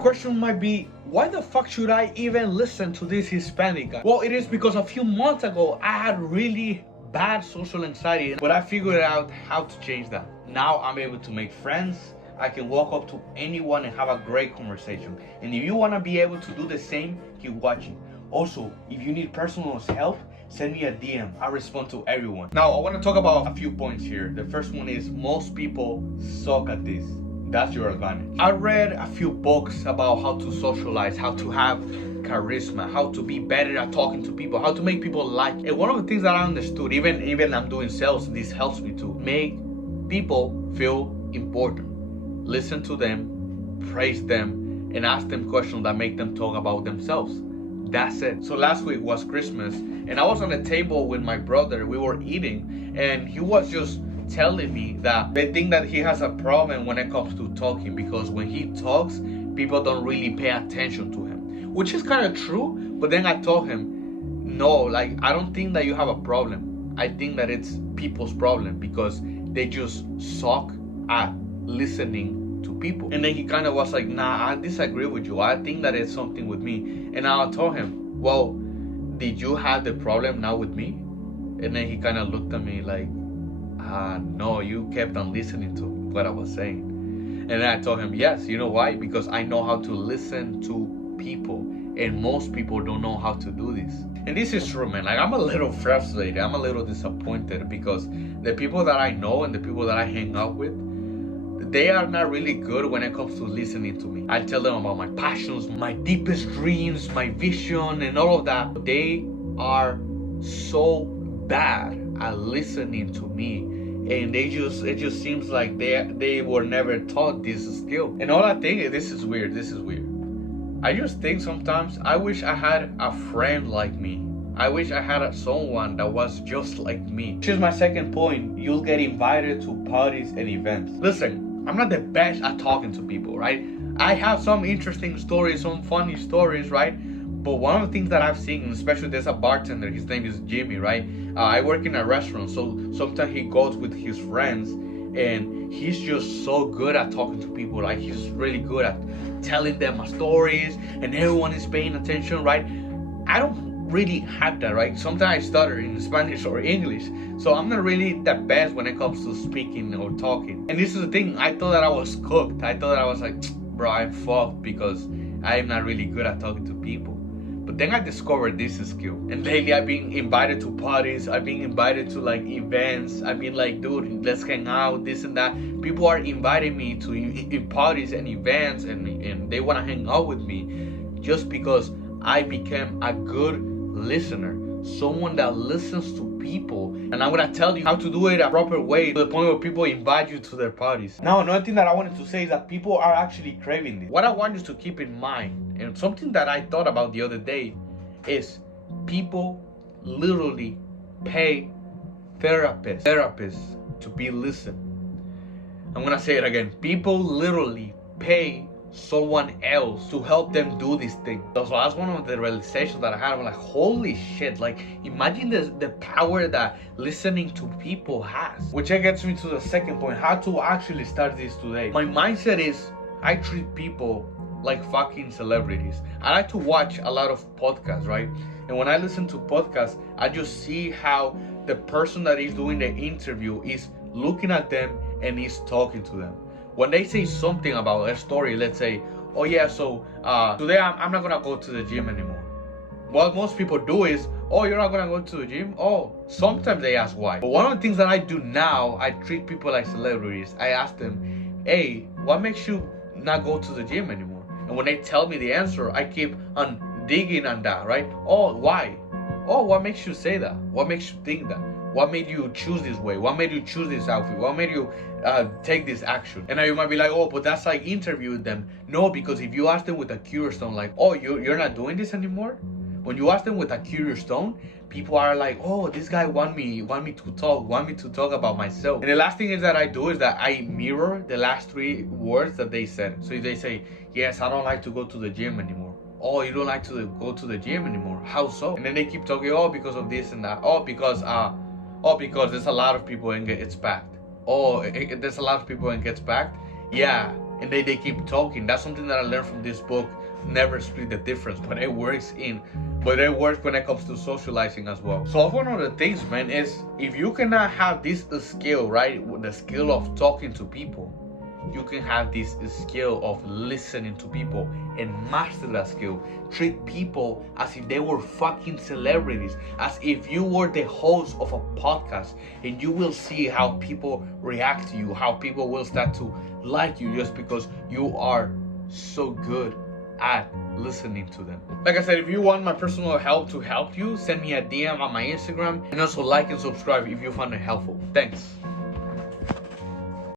Question might be, why the fuck should I even listen to this Hispanic guy? Well, it is because a few months ago, I had really bad social anxiety, but I figured out how to change that. Now I'm able to make friends. I can walk up to anyone and have a great conversation. And if you want to be able to do the same, keep watching. Also, if you need personal help, send me a DM. I respond to everyone. Now, I want to talk about a few points here. The first one is most people suck at this. That's your advantage. I read a few books about how to socialize, how to have charisma, how to be better at talking to people, how to make people like. And one of the things that I understood, even I'm doing sales, and this helps me to make people feel important. Listen to them, praise them, and ask them questions that make them talk about themselves. That's it. So last week was Christmas, and I was on a table with my brother. We were eating, and he was just telling me that they think that he has a problem when it comes to talking, because when he talks, people don't really pay attention to him, which is kind of true. But then I told him, no, like, I don't think that you have a problem. I think that it's people's problem, because they just suck at listening to people. And then he kind of was like, nah, I disagree with you. I think that it's something with me. And I told him, well, did you have the problem now with me? And then he kind of looked at me like, no, you kept on listening to what I was saying. And then I told him, yes, you know why? Because I know how to listen to people, and most people don't know how to do this. And this is true, man. Like, I'm a little frustrated, I'm a little disappointed, because the people that I know and the people that I hang out with, they are not really good when it comes to listening to me. I tell them about my passions, my deepest dreams, my vision, and all of that. They are so bad at listening to me, and it just seems like they were never taught this skill. And all I think is, this is weird. I just think sometimes I wish I had a friend like me. I wish I had someone that was just like me. Which is my second point. You'll get invited to parties and events. Listen, I'm not the best at talking to people, right? I have some interesting stories, some funny stories, right? But one of the things that I've seen, especially there's a bartender, his name is Jimmy, right? I work in a restaurant, so sometimes he goes with his friends, and he's just so good at talking to people. Like, he's really good at telling them stories, and everyone is paying attention, right? I don't really have that, right? Sometimes I stutter in Spanish or English, so I'm not really the best when it comes to speaking or talking. And this is the thing, I thought that I was cooked. I thought that I was like, bro, I'm fucked, because I'm not really good at talking to people. But then I discovered this skill, and lately I've been invited to parties, I've been invited to like events. I've been like, dude, let's hang out, this and that. People are inviting me to in parties and events, and they want to hang out with me just because I became a good listener, someone that listens to people. And I'm gonna tell you how to do it a proper way, to the point where people invite you to their parties. Now, another thing that I wanted to say is that people are actually craving this. What I want you to keep in mind, and something that I thought about the other day, is people literally pay therapists to be listened. I'm gonna say it again. People literally pay someone else to help them do this thing. So that's one of the realizations that I had. I'm like, holy shit, like, imagine the power that listening to people has. Which gets me to the second point, how to actually start this today. My mindset is, I treat people like fucking celebrities. I like to watch a lot of podcasts, right? And when I listen to podcasts, I just see how the person that is doing the interview is looking at them and is talking to them. When they say something about a story, let's say, oh yeah, so today I'm not gonna go to the gym anymore. What most people do is, oh, you're not gonna go to the gym? Oh, sometimes they ask why. But one of the things that I do now, I treat people like celebrities. I ask them, hey, what makes you not go to the gym anymore? And when they tell me the answer, I keep on digging on that, right? Oh, why? Oh, what makes you say that? What makes you think that? What made you choose this way? What made you choose this outfit? What made you take this action? And now you might be like, oh, but that's like interviewing them. No, because if you ask them with a curious tone, like, oh, you're not doing this anymore? When you ask them with a curious tone, people are like, oh, this guy want me to talk about myself. And the last thing is that I do is that I mirror the last three words that they said. So if they say, yes, I don't like to go to the gym anymore. Oh, you don't like to go to the gym anymore? How so? And then they keep talking, oh, because of this and that. Oh, because there's a lot of people and it's packed. Oh, there's a lot of people and gets packed. Yeah, and they keep talking. That's something that I learned from this book, Never Split the Difference, but it works when it comes to socializing as well. So one of the things, man, is if you cannot have this skill, right, the skill of talking to people, you can have this skill of listening to people and master that skill. Treat people as if they were fucking celebrities, as if you were the host of a podcast, and you will see how people react to you, how people will start to like you just because you are so good at listening to them. Like I said, if you want my personal help to help you, send me a DM on my Instagram, and also like and subscribe if you found it helpful. Thanks.